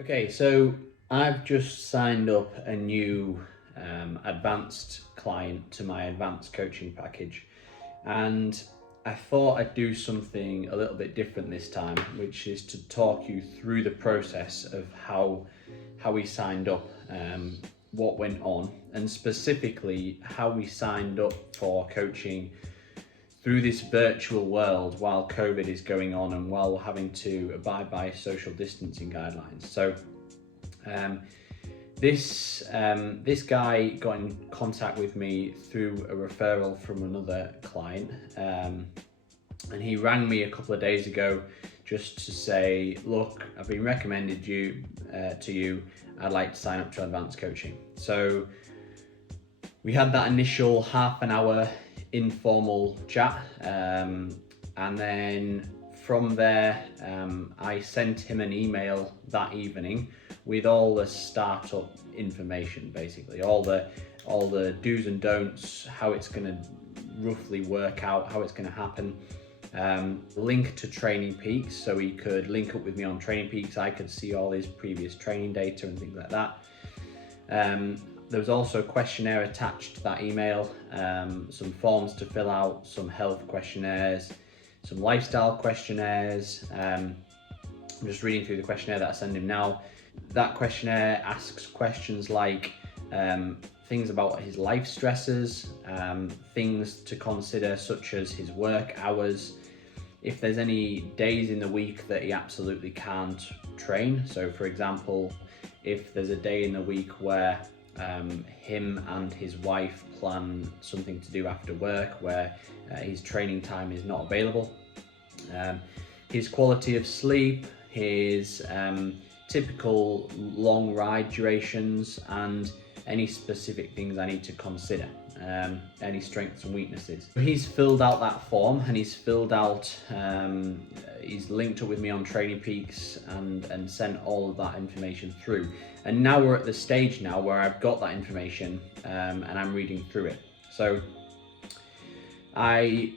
Okay, so I've just signed up a new advanced client to my advanced coaching package, and I thought I'd do something a little bit different this time, which is to talk you through the process of how we signed up, what went on, and specifically how we signed up for coaching through this virtual world while COVID is going on and while we're having to abide by social distancing guidelines. So um, this guy got in contact with me through a referral from another client, and he rang me a couple of days ago just to say, look, I've been recommended to you. I'd like to sign up to advanced coaching. So we had that initial half an hour informal chat, and then from there I sent him an email that evening with all the startup information, basically all the do's and don'ts, how it's going to roughly work out, how it's going to happen. Link to Training Peaks, so he could link up with me on Training Peaks. I could see all his previous training data and things like that. There was also a questionnaire attached to that email, some forms to fill out, some health questionnaires, some lifestyle questionnaires. I'm just reading through the questionnaire that I send him now. That questionnaire asks questions like things about his life stresses, things to consider such as his work hours, if there's any days in the week that he absolutely can't train. So for example, if there's a day in the week where him and his wife plan something to do after work where his training time is not available, his quality of sleep, his typical long ride durations, and any specific things I need to consider, any strengths and weaknesses. He's filled out that form, and he's linked up with me on Training Peaks and sent all of that information through. And now we're at the stage now where I've got that information, and I'm reading through it. So I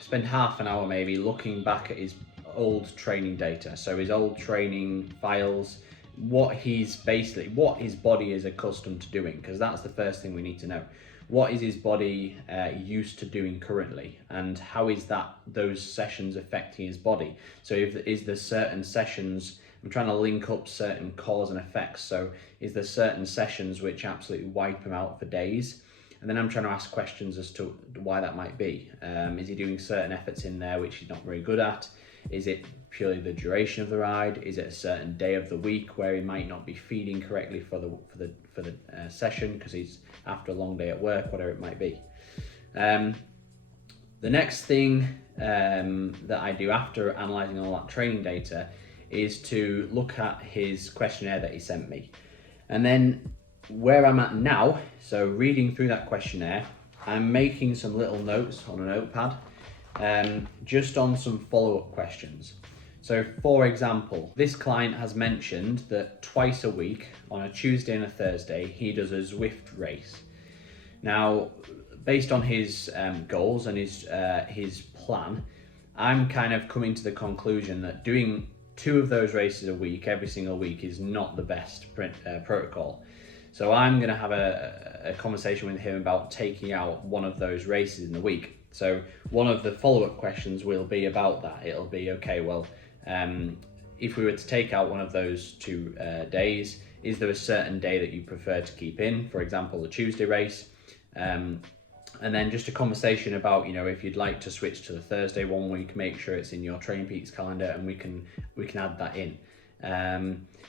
spend half an hour maybe looking back at his old training data. So his old training files, what his body is accustomed to doing, because that's the first thing we need to know. What is his body used to doing currently, and how is those sessions affecting his body? So is there certain sessions, I'm trying to link up certain cause and effects. So is there certain sessions which absolutely wipe him out for days? And then I'm trying to ask questions as to why that might be. Is he doing certain efforts in there which he's not very good at? Is it purely the duration of the ride? Is it a certain day of the week where he might not be feeding correctly for the session because he's after a long day at work, whatever it might be? The next thing that I do after analysing all that training data is to look at his questionnaire that he sent me. And then where I'm at now, so reading through that questionnaire, I'm making some little notes on a notepad, just on some follow-up questions. So for example, this client has mentioned that twice a week, on a Tuesday and a Thursday, he does a Zwift race. Now, based on his goals and his plan, I'm kind of coming to the conclusion that doing 2 of those races a week, every single week, is not the best protocol. So I'm going to have a conversation with him about taking out one of those races in the week. So one of the follow-up questions will be about that. It'll be, okay, well, if we were to take out one of those 2 days, is there a certain day that you prefer to keep in? For example, the Tuesday race. And then just a conversation about, if you'd like to switch to the Thursday one week, make sure it's in your Training Peaks calendar and we can add that in.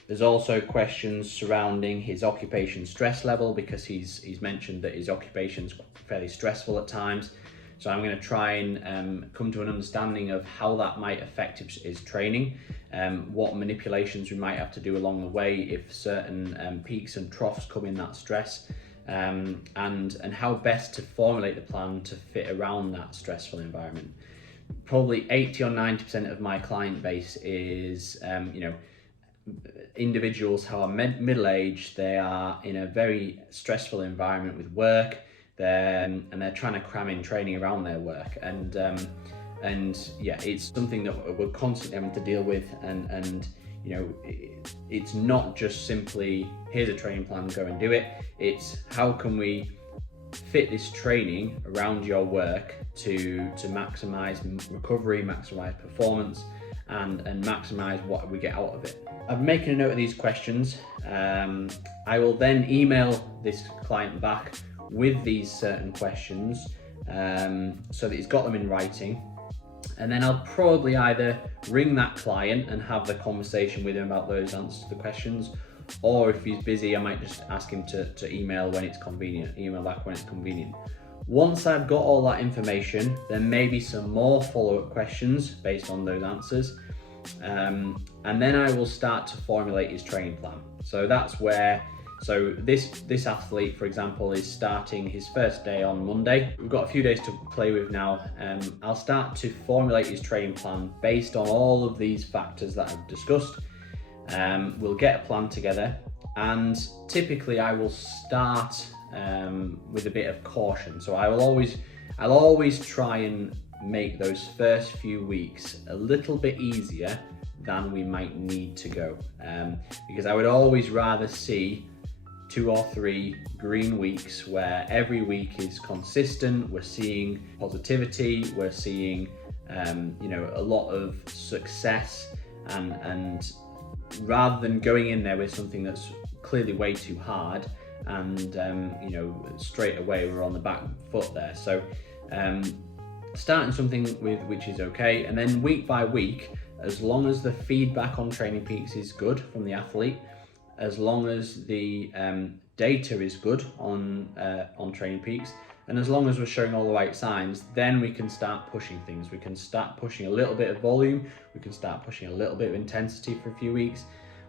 There's also questions surrounding his occupation stress level, because he's mentioned that his occupation's fairly stressful at times. So I'm going to try and come to an understanding of how that might affect his training, what manipulations we might have to do along the way if certain peaks and troughs come in that stress, and how best to formulate the plan to fit around that stressful environment. Probably 80 or 90% of my client base is individuals who are middle-aged. They are in a very stressful environment with work, and they're trying to cram in training around their work, and yeah, it's something that we're constantly having to deal with, and it's not just simply here's a training plan, go and do it. It's how can we fit this training around your work to maximize recovery, maximize performance, and maximize what we get out of it. I'm making a note of these questions. I will then email this client back with these certain questions so that he's got them in writing. And then I'll probably either ring that client and have the conversation with him about those answers to the questions, or if he's busy, I might just ask him to email when it's convenient, email back when it's convenient. Once I've got all that information, there may be some more follow-up questions based on those answers. And then I will start to formulate his training plan. So that's where, this athlete, for example, is starting his first day on Monday. We've got a few days to play with now. I'll start to formulate his training plan based on all of these factors that I've discussed. We'll get a plan together, and typically I will start with a bit of caution. So I'll always try and make those first few weeks a little bit easier than we might need to go, because I would always rather see 2 or 3 green weeks where every week is consistent. We're seeing positivity, we're seeing a lot of success, and rather than going in there with something that's clearly way too hard and straight away we're on the back foot there. So starting something with which is okay, and then week by week, as long as the feedback on Training Peaks is good from the athlete, as long as the data is good on Training Peaks, and as long as we're showing all the right signs, then we can start pushing things. We can start pushing a little bit of volume, we can start pushing a little bit of intensity for a few weeks.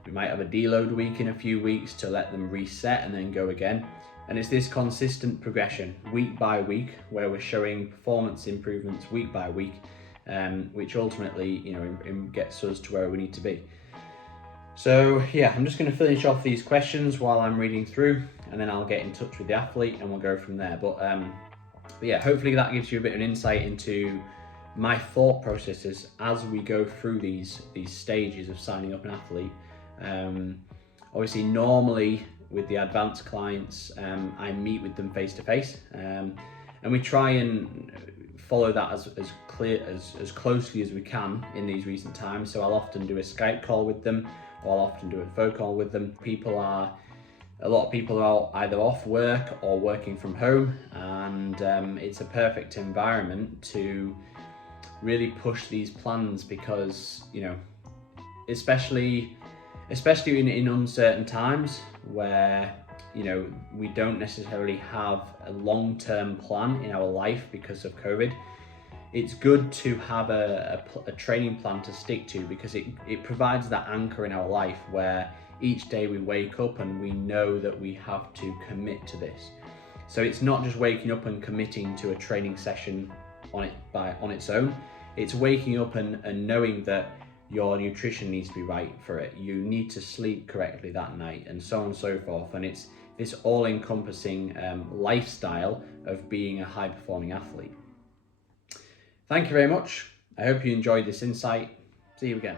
We might have a deload week in a few weeks to let them reset and then go again. And it's this consistent progression week by week where we're showing performance improvements week by week, which ultimately gets us to where we need to be. So yeah, I'm just going to finish off these questions while I'm reading through, and then I'll get in touch with the athlete and we'll go from there. But yeah, hopefully that gives you a bit of an insight into my thought processes as we go through these stages of signing up an athlete. Obviously, normally with the advanced clients, I meet with them face to face, and we try and follow that as closely as we can in these recent times. So I'll often do a Skype call with them, or I'll often do a phone call with them. A lot of people are either off work or working from home, and it's a perfect environment to really push these plans, because especially in uncertain times where we don't necessarily have a long-term plan in our life because of COVID, it's good to have a training plan to stick to, because it provides that anchor in our life where each day we wake up and we know that we have to commit to this. So it's not just waking up and committing to a training session on its own. It's waking up and knowing that your nutrition needs to be right for it. You need to sleep correctly that night, and so on and so forth. And it's this all-encompassing lifestyle of being a high-performing athlete. Thank you very much. I hope you enjoyed this insight. See you again.